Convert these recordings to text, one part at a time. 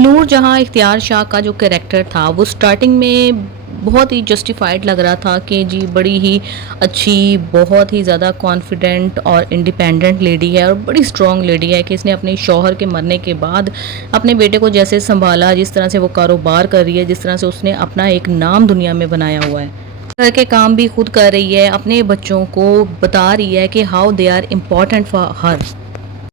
नूर जहां इख्तियार शाह का जो कैरेक्टर था वो स्टार्टिंग में बहुत ही जस्टिफाइड लग रहा था कि जी बड़ी ही अच्छी, बहुत ही ज़्यादा कॉन्फिडेंट और इंडिपेंडेंट लेडी है और बड़ी स्ट्रॉन्ग लेडी है कि इसने अपने शौहर के मरने के बाद अपने बेटे को जैसे संभाला, जिस तरह से वो कारोबार कर रही है, जिस तरह से उसने अपना एक नाम दुनिया में बनाया हुआ है, घर के काम भी खुद कर रही है, अपने बच्चों को बता रही है कि how they are important for her.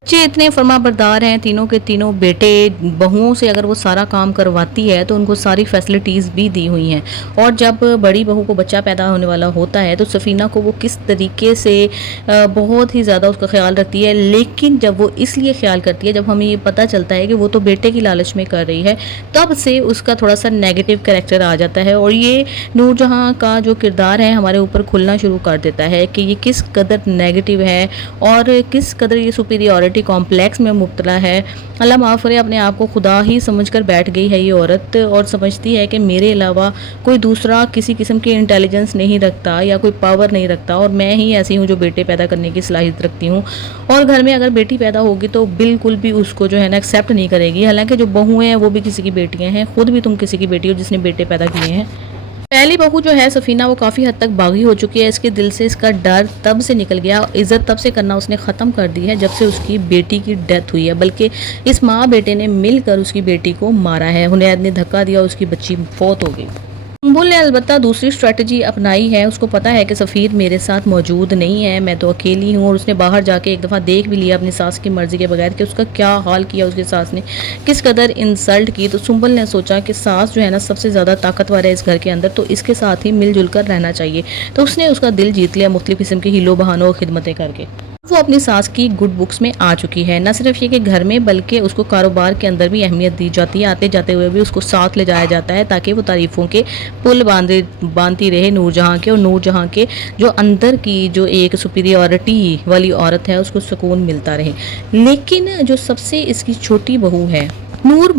बच्चे इतने फर्माबरदार हैं, तीनों के तीनों बेटे बहुओं से अगर वो सारा काम करवाती है तो उनको सारी फैसिलिटीज़ भी दी हुई हैं। और जब बड़ी बहू को बच्चा पैदा होने वाला होता है तो सफ़ीना को वो किस तरीके से बहुत ही ज़्यादा उसका ख्याल रखती है, लेकिन जब वो इसलिए ख्याल करती है, जब हमें ये पता चलता है कि वो तो बेटे की लालच में कर रही है, तब से उसका थोड़ा सा नेगेटिव कैरेक्टर आ जाता है और ये नूरजहां का जो किरदार है हमारे ऊपर खुलना शुरू कर देता है कि ये किस कदर नेगेटिव है और किस कदर ये सुपीरियॉरिटी कॉम्प्लेक्स में मुब्तला है। अल्लाह माफ़ करे, अपने आप को खुदा ही समझकर बैठ गई है ये औरत और समझती है कि मेरे अलावा कोई दूसरा किसी किस्म की इंटेलिजेंस नहीं रखता या कोई पावर नहीं रखता और मैं ही ऐसी हूँ जो बेटे पैदा करने की सलाहियत रखती हूँ। और घर में अगर बेटी पैदा होगी तो बिल्कुल भी उसको जो है ना एक्सेप्ट नहीं करेगी। हालांकि जो बहुएं हैं वो भी किसी की बेटियां हैं, खुद भी तुम किसी की बेटी हो जिसने बेटे पैदा किए हैं। पहली बहू जो है सफ़ीना वो काफ़ी हद तक बागी हो चुकी है, इसके दिल से इसका डर तब से निकल गया, इज़्ज़त तब से करना उसने ख़त्म कर दी है जब से उसकी बेटी की डेथ हुई है। बल्कि इस माँ बेटे ने मिलकर उसकी बेटी को मारा है, हुनैद ने धक्का दिया, उसकी बच्ची फौत हो गई। सुंबुल ने अलबत्ता दूसरी स्ट्रेटजी अपनाई है। उसको पता है कि सफ़ीर मेरे साथ मौजूद नहीं है, मैं तो अकेली हूँ, और उसने बाहर जाके एक दफ़ा देख भी लिया अपनी सास की मर्ज़ी के बगैर कि उसका क्या हाल किया उसकी सास ने, किस कदर इंसल्ट की। तो सुंबुल ने सोचा कि सास जो है ना सबसे ज़्यादा ताकतवर है इस घर के अंदर, तो इसके साथ ही मिलजुल कर रहना चाहिए। तो उसने उसका दिल जीत लिया मुख्तलिफ़ किस्म की हीलो बहानों और खिदमतें करके। वो अपनी सास की गुड बुक्स में आ चुकी है। न सिर्फ ये कि घर में बल्कि उसको कारोबार के अंदर भी अहमियत दी जाती है, आते जाते हुए भी उसको साथ ले जाया जाता है ताकि वो तारीफ़ों के पुल बांधती रहे नूरजहां के, और नूरजहां के जो अंदर की जो एक सुपीरियॉरिटी वाली औरत है उसको सुकून मिलता रहे। लेकिन जो सबसे इसकी छोटी बहू है नूर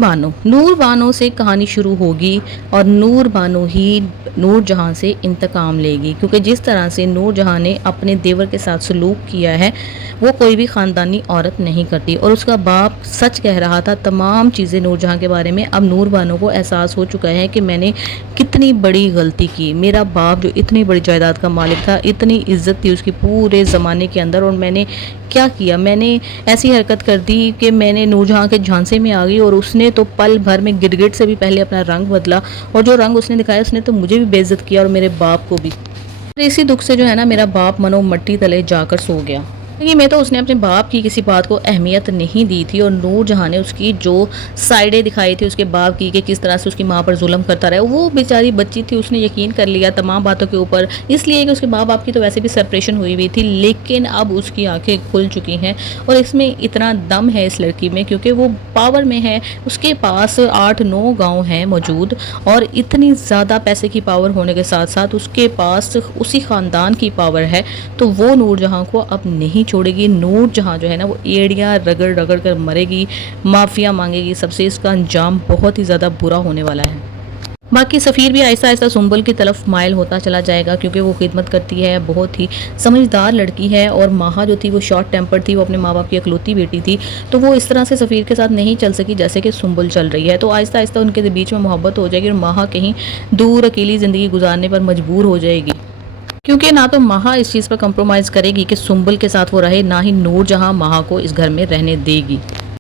बानो से कहानी शुरू होगी और नूर बानो ही नूरजहां से इंतकाम लेगी, क्योंकि जिस तरह से नूरजहां ने अपने देवर के साथ सलूक किया है वो कोई भी ख़ानदानी औरत नहीं करती। और उसका बाप सच कह रहा था तमाम चीज़ें नूरजहां के बारे में। अब नूर बानो को एहसास हो चुका है कि मैंने कितनी बड़ी गलती की। मेरा बाप जो इतनी बड़ी जायदाद का मालिक था, इतनी इज्जत थी उसकी पूरे ज़माने के अंदर, और मैंने क्या किया, मैंने ऐसी हरकत कर दी कि मैंने नूरजहां के झांसे में आ गई और उसने तो पल भर में गिरगिट से भी पहले अपना रंग बदला, और जो रंग उसने दिखाया उसने तो मुझे भी बेइज्जत किया और मेरे बाप को भी। इसी दुख से जो है ना मेरा बाप मनो मट्टी तले जाकर सो गया। लेकिन मैं तो उसने अपने बाप की किसी बात को अहमियत नहीं दी थी, और नूरजहां ने उसकी जो साइडें दिखाई थी उसके बाप की कि किस तरह से उसकी माँ पर जुल्म करता रहा, वो बेचारी बच्ची थी, उसने यकीन कर लिया तमाम बातों के ऊपर, इसलिए कि उसके माँ बाप की तो वैसे भी सेपरेशन हुई हुई थी। लेकिन अब उसकी आंखें खुल चुकी हैं और इसमें इतना दम है इस लड़की में, क्योंकि वो पावर में है, उसके पास 8-9 गाँव हैं मौजूद, और इतनी ज़्यादा पैसे की पावर होने के साथ साथ उसके पास उसी ख़ानदान की पावर है, तो वो नूरजहां को अब नहीं छोड़ेगी। नूरजहां जो है ना वो एड़ियाँ रगड़ रगड़ कर मरेगी, माफिया मांगेगी सबसे, इसका अंजाम बहुत ही ज़्यादा बुरा होने वाला है। बाकी सफ़ीर भी आहिस्ता आहिस्ता सुंबल की तरफ माइल होता चला जाएगा, क्योंकि वो खिदमत करती है, बहुत ही समझदार लड़की है, और माहा जो थी वो शॉर्ट टेम्पर थी, वो अपने माँ बाप की इकलौती बेटी थी, तो वो इस तरह से सफ़ीर के साथ नहीं चल सकी जैसे कि सुंबल चल रही है। तो आहिस्ता आहिस्ता उनके बीच में मोहब्बत हो जाएगी और माहा कहीं दूर अकेली ज़िंदगी गुजारने पर मजबूर हो जाएगी, क्योंकि ना तो माहा इस चीज़ पर कंप्रोमाइज़ करेगी कि सुंबल के साथ वो रहे, ना ही नूरजहां माहा को इस घर में रहने देगी।